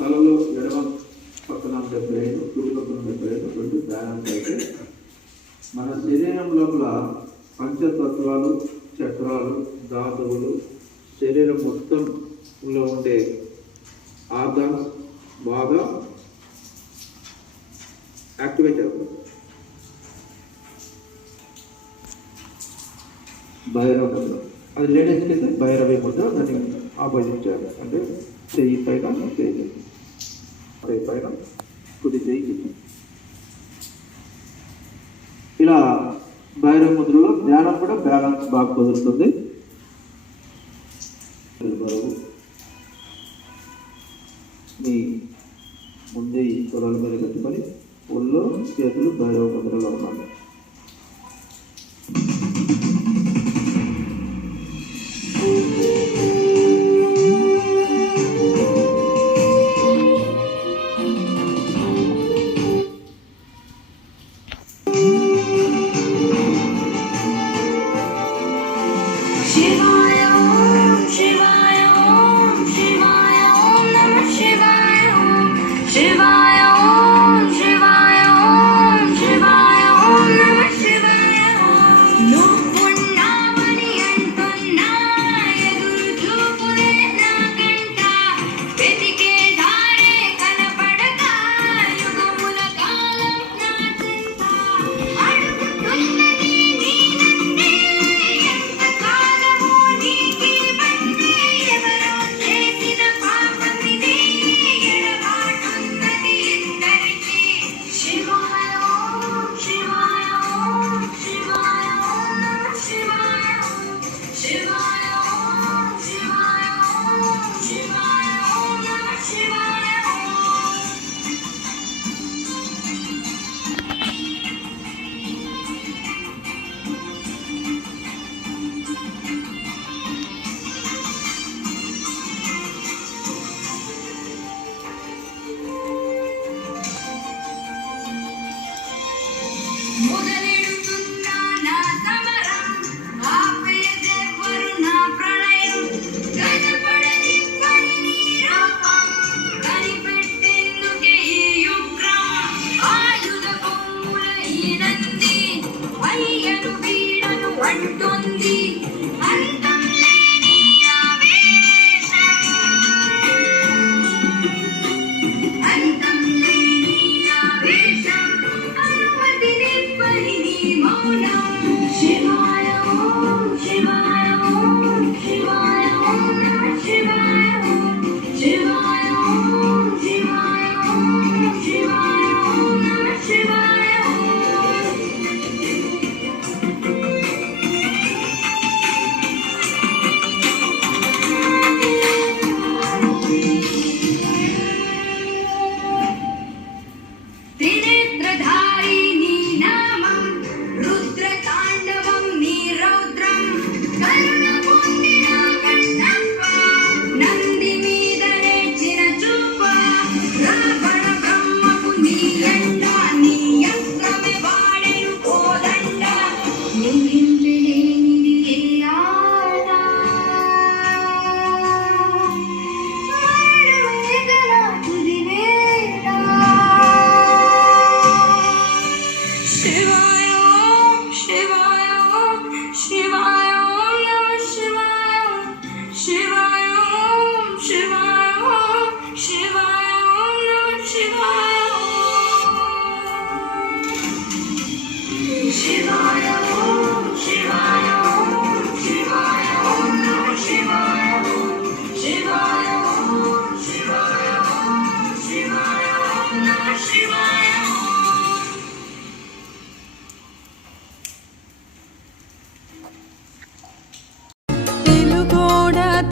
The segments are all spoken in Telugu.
తలలో ఎడమ పక్కన ఉండే బ్రెయిన్, కుడి పక్కన ఉండే బ్రెయిన్ రెండు బ్యాలెన్స్ అయితే మన శరీరం లోపల పంచతత్వాలు, చక్రాలు, ధాతువులు, శరీరం మొత్తంలో ఉండే ఆర్గాన్స్ బాగా యాక్టివేట్ అవుతుంది. భైరవ ముద్ర అది లేడీస్కి అయితే భైరవి ముద్ర, దాన్ని ఆపోజిట్ చేయాలి. అంటే చెయ్యి పైన చెయ్యి పైన కుడి చెయ్యి. ఇలా భైరవ ముద్రలో ధ్యానం కూడా బ్యాలెన్స్ బాగా కుదురుతుంది. మీ ముందే ఈ పొలాల మీద పెట్టుకొని ఒళ్ళు చేతులు భైరవ ముద్రలో ఉన్నాను.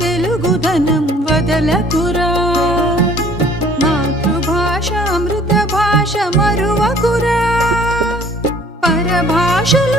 తెలుగుదనం వదలకురా, మాతృభాష అమృత భాష మరువకురా, పరభాషలు